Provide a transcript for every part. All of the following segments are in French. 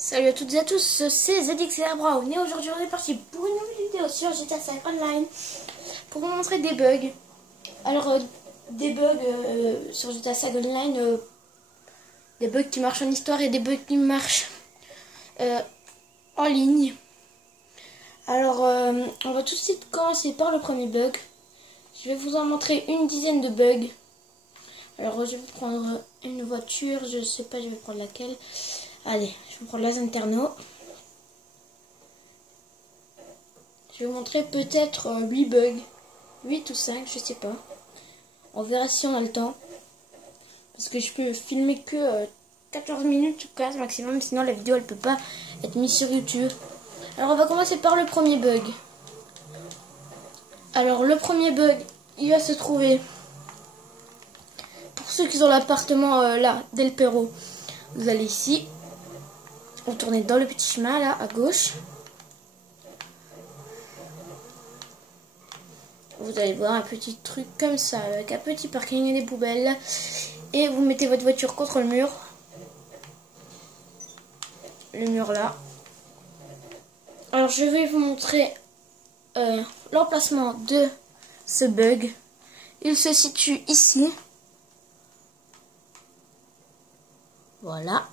Salut à toutes et à tous, c'est ZXLR Brown et aujourd'hui on est parti pour une nouvelle vidéo sur GTA 5 Online pour vous montrer des bugs. Alors des bugs sur GTA 5 Online, des bugs qui marchent en histoire et des bugs qui marchent en ligne. Alors on va tout de suite commencer par le premier bug. Je vais vous en montrer une dizaine de bugs. Alors je vais prendre une voiture, je sais pas, je vais prendre laquelle. Allez, je vais prendre la Zenterno. Je vais vous montrer peut-être 8 bugs. 8 ou 5, je sais pas. On verra si on a le temps. Parce que je peux filmer que 14 minutes ou 15 maximum. Sinon la vidéo elle peut pas être mise sur YouTube. Alors on va commencer par le premier bug. Alors le premier bug, il va se trouver... Pour ceux qui ont l'appartement là, Del Perro. Vous allez ici. Vous tournez dans le petit chemin là à gauche. Vous allez voir un petit truc comme ça avec un petit parking et des poubelles. Et vous mettez votre voiture contre le mur. Le mur là. Alors je vais vous montrer l'emplacement de ce bug. Il se situe ici. Voilà.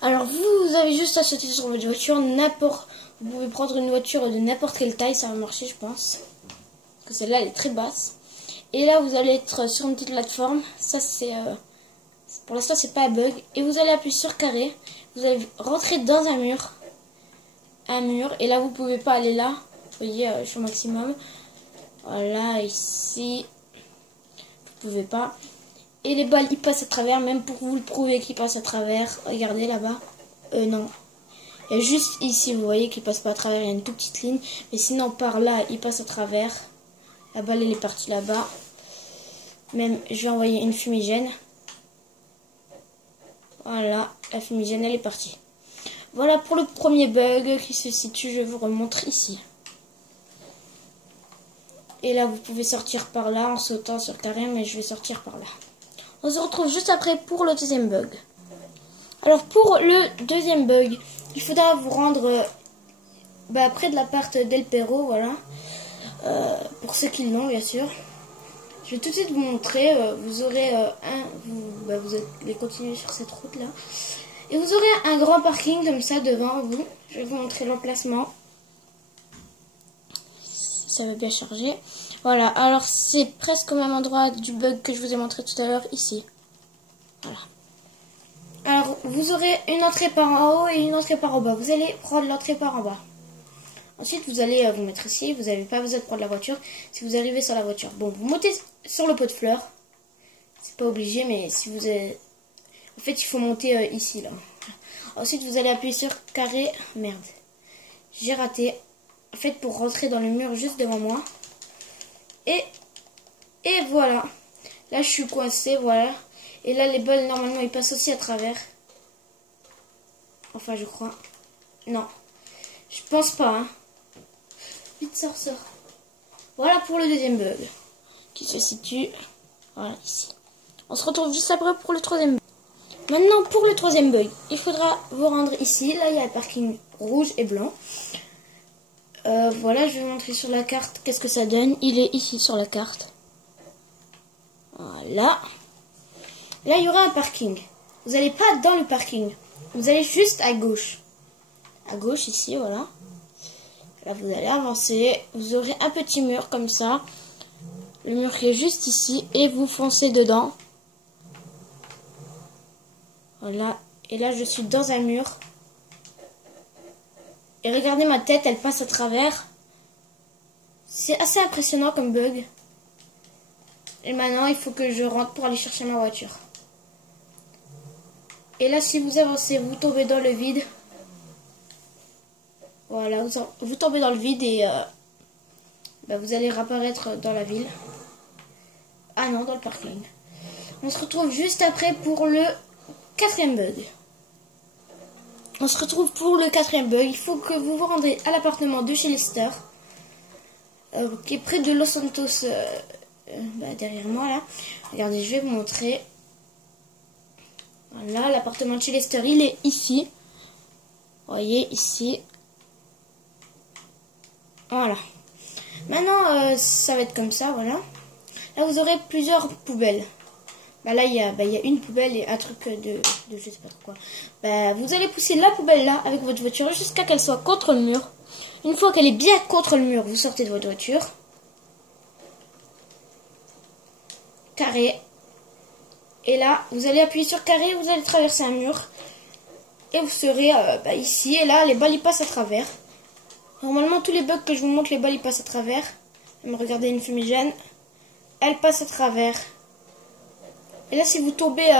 Alors vous avez juste à sauter sur votre voiture, vous pouvez prendre une voiture de n'importe quelle taille, ça va marcher je pense. Parce que celle-là elle est très basse. Et là vous allez être sur une petite plateforme, ça c'est... pour l'instant c'est pas un bug. Et vous allez appuyer sur carré, vous allez rentrer dans un mur. Et là vous pouvez pas aller là, vous voyez je suis au maximum. Voilà, ici, vous pouvez pas. Et les balles, ils passent à travers, même pour vous le prouver qu'ils passent à travers. Regardez là-bas. Non. Et juste ici, vous voyez qu'ils passent pas à travers, il y a une toute petite ligne. Mais sinon, par là, ils passent à travers. La balle, elle est partie là-bas. Même, je vais envoyer une fumigène. Voilà, la fumigène, elle est partie. Voilà pour le premier bug qui se situe, je vous remontre ici. Et là, vous pouvez sortir par là en sautant sur carré, mais je vais sortir par là. On se retrouve juste après pour le deuxième bug. Alors pour le deuxième bug, il faudra vous rendre près de l'appart Del Perro, voilà. Pour ceux qui l'ont bien sûr. Je vais tout de suite vous montrer. Vous aurez vous allez continuer sur cette route là. Et vous aurez un grand parking comme ça devant vous. Je vais vous montrer l'emplacement. Ça va bien charger. Voilà, alors c'est presque au même endroit du bug que je vous ai montré tout à l'heure, ici. Voilà. Alors, vous aurez une entrée par en haut et une entrée par en bas. Vous allez prendre l'entrée par en bas. Ensuite, vous allez vous mettre ici. Vous n'avez pas besoin de prendre la voiture si vous arrivez sur la voiture. Bon, vous montez sur le pot de fleurs. C'est pas obligé, mais si vous avez... En fait, il faut monter ici, là. Ensuite, vous allez appuyer sur carré. Merde. J'ai raté. En fait, pour rentrer dans le mur juste devant moi. Et voilà. Là, je suis coincée, voilà. Et là, les balles, normalement, ils passent aussi à travers. Enfin, je crois. Non. Je pense pas, hein. Vite, sors. Voilà pour le deuxième bug. Qui se situe, voilà, ici. On se retrouve juste après pour le troisième bug. Maintenant, pour le troisième bug, il faudra vous rendre ici. Là, il y a un parking rouge et blanc. Voilà, je vais vous montrer sur la carte qu'est-ce que ça donne. Il est ici sur la carte. Voilà. Là, il y aura un parking. Vous n'allez pas dans le parking. Vous allez juste à gauche. À gauche, ici, voilà. Là, vous allez avancer. Vous aurez un petit mur comme ça. Le mur qui est juste ici. Et vous foncez dedans. Voilà. Et là, je suis dans un mur. Et regardez ma tête, elle passe à travers. C'est assez impressionnant comme bug. Et maintenant, il faut que je rentre pour aller chercher ma voiture. Et là, si vous avancez, vous tombez dans le vide. Voilà, vous tombez dans le vide et vous allez réapparaître dans la ville. Ah non, dans le parking. On se retrouve juste après pour le quatrième bug. On se retrouve pour le quatrième bug. Il faut que vous vous rendez à l'appartement de chez Lester. Qui est près de Los Santos. Derrière moi là. Regardez, je vais vous montrer. Voilà, l'appartement de chez Lester, il est ici. Vous voyez ici. Voilà. Maintenant, ça va être comme ça, voilà. Là, vous aurez plusieurs poubelles. Bah là, il y a une poubelle et un truc de je sais pas trop quoi. Bah, vous allez pousser la poubelle là avec votre voiture jusqu'à qu'elle soit contre le mur. Une fois qu'elle est bien contre le mur, vous sortez de votre voiture. Carré. Et là, vous allez appuyer sur carré, vous allez traverser un mur. Et vous serez ici. Et là, les balles y passent à travers. Normalement, tous les bugs que je vous montre, les balles y passent à travers. Regardez une fumigène. Elle passe à travers. Et là, si vous tombez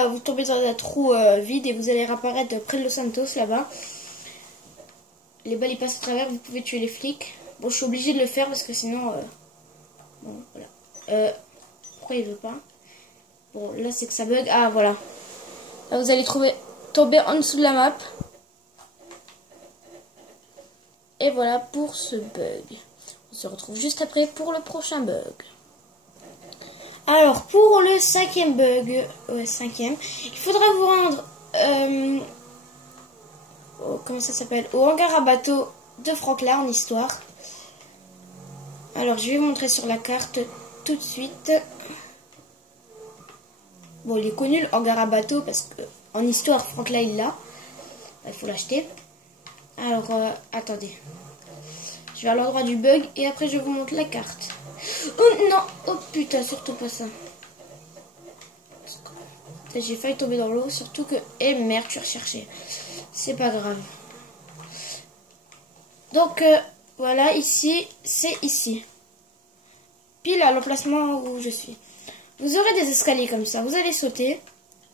dans un trou vide et vous allez réapparaître près de Los Santos, là-bas. Les balles y passent à travers, vous pouvez tuer les flics. Bon, je suis obligée de le faire parce que sinon... bon, voilà. Pourquoi il veut pas? Bon, là, c'est que ça bug. Ah, voilà. Là, vous allez tomber en dessous de la map. Et voilà pour ce bug. On se retrouve juste après pour le prochain bug. Alors, pour le 5e bug, il faudra vous rendre, comment ça s'appelle, au hangar à bateau de Franklin en histoire. Alors, je vais vous montrer sur la carte tout de suite. Bon, il est connu le hangar à bateau parce que en histoire, Franklin il l'a. Il faut l'acheter. Alors, attendez. Je vais à l'endroit du bug et après je vous montre la carte. Oh non! Oh putain, surtout pas ça. J'ai failli tomber dans l'eau, surtout que... Eh merde, je suis recherché. C'est pas grave. Donc, voilà, ici, c'est ici. Pile à l'emplacement où je suis. Vous aurez des escaliers comme ça. Vous allez sauter.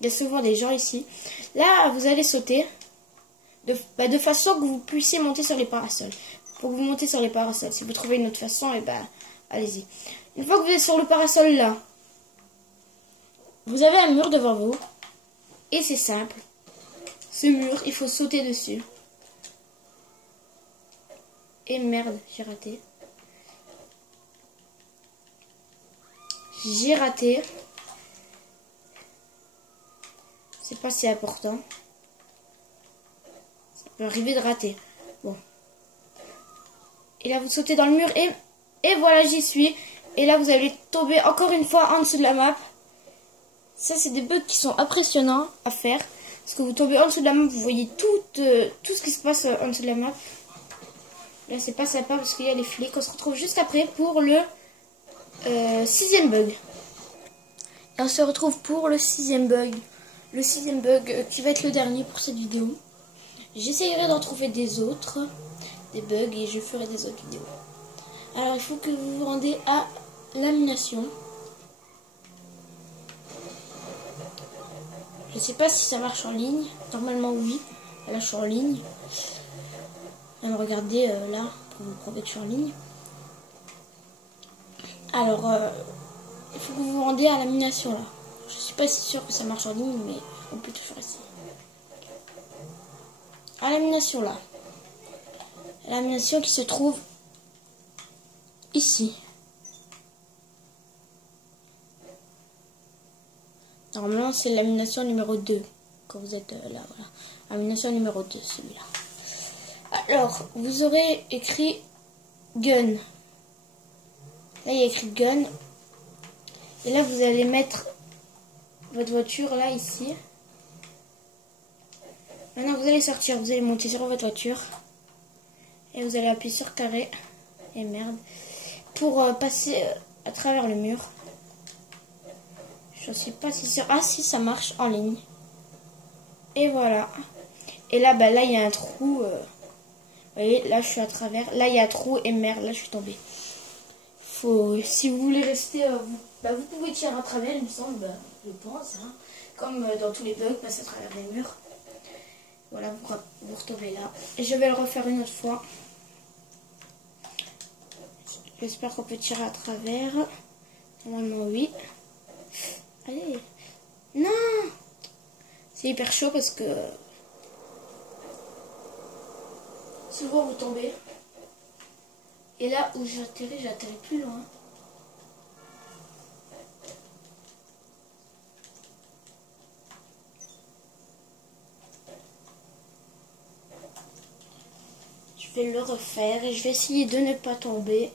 Il y a souvent des gens ici. Là, vous allez sauter. De façon que vous puissiez monter sur les parasols. Pour que vous montez sur les parasols. Si vous trouvez une autre façon, et allez-y. Une fois que vous êtes sur le parasol là, vous avez un mur devant vous. Et c'est simple. Ce mur, il faut sauter dessus. Et merde, j'ai raté. J'ai raté. C'est pas si important. Ça peut arriver de rater. Bon. Et là, vous sautez dans le mur et voilà, j'y suis. Et là, vous allez tomber encore une fois en dessous de la map. Ça, c'est des bugs qui sont impressionnants à faire. Parce que vous tombez en dessous de la map, vous voyez tout ce qui se passe en dessous de la map. Là, c'est pas sympa parce qu'il y a les flics. On se retrouve juste après pour le 6e bug. Et on se retrouve pour le 6e bug. Le 6e bug qui va être le dernier pour cette vidéo. J'essayerai d'en trouver des autres, des bugs, et je ferai des autres vidéos. Alors, il faut que vous vous rendez à lamination. Je ne sais pas si ça marche en ligne. Normalement, oui. Là, je suis en ligne. Même regardez là, pour vous prouver que je suis en ligne. Alors, il faut que vous vous rendiez à lamination là. Je ne suis pas si sûre que ça marche en ligne, mais on peut toujours essayer. À lamination là. Lamination qui se trouve ici. Normalement, c'est lamination numéro 2. Quand vous êtes là, voilà. Lamination numéro 2, celui-là. Alors, vous aurez écrit gun. Là, il y a écrit gun. Et là, vous allez mettre votre voiture là, ici. Maintenant, vous allez sortir. Vous allez monter sur votre voiture. Et vous allez appuyer sur carré. Et merde. Pour passer à travers le mur. Je ne suis pas si sûre. Ah si, ça marche en ligne. Et voilà. Et là, là, il y a un trou. Vous voyez, là, je suis à travers. Là, il y a un trou. Et merde, là, je suis tombée. Si vous voulez rester, vous pouvez tirer à travers, il me semble. Je pense. Hein. Comme dans tous les bugs, passer à travers les murs. Voilà, vous retombez là. Et je vais le refaire une autre fois. J'espère qu'on peut tirer à travers. Normalement, oui. Allez. Non! C'est hyper chaud parce que souvent vous tombez. Et là où j'atterris plus loin. je vais le refaire et je vais essayer de ne pas tomber.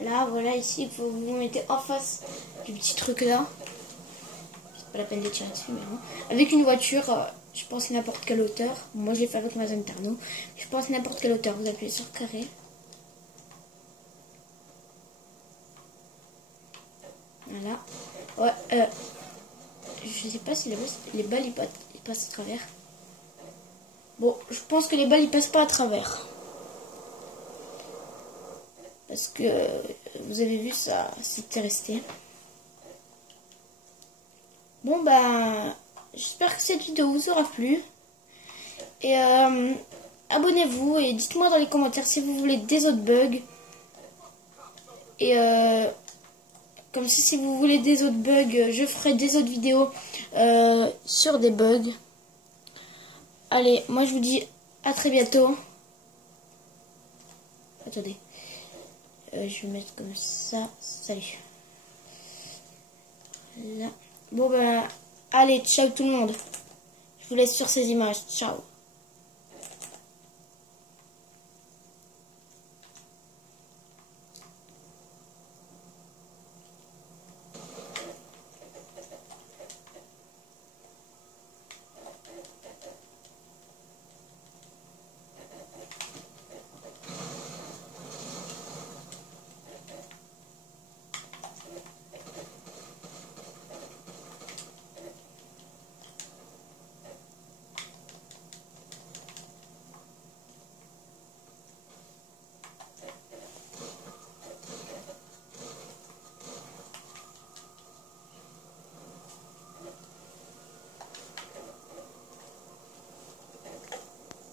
Là, voilà, ici, vous vous mettez en face du petit truc là. C'est pas la peine de tirer dessus, mais bon. Avec une voiture, je pense n'importe quelle hauteur. Moi, je l'ai fait avec ma Zentarno. Je pense n'importe quelle hauteur. Vous appuyez sur carré. Voilà. Ouais, je sais pas si les balles ils passent à travers. Bon, je pense que les balles ils passent pas à travers. Parce que vous avez vu ça, c'était resté. Bon bah, j'espère que cette vidéo vous aura plu. Et abonnez-vous et dites-moi dans les commentaires si vous voulez des autres bugs. Et comme ça, si vous voulez des autres bugs, je ferai des autres vidéos sur des bugs. Allez, moi je vous dis à très bientôt. Attendez. Je vais mettre comme ça. Salut. Là. Bon ben, allez, ciao tout le monde. Je vous laisse sur ces images. Ciao.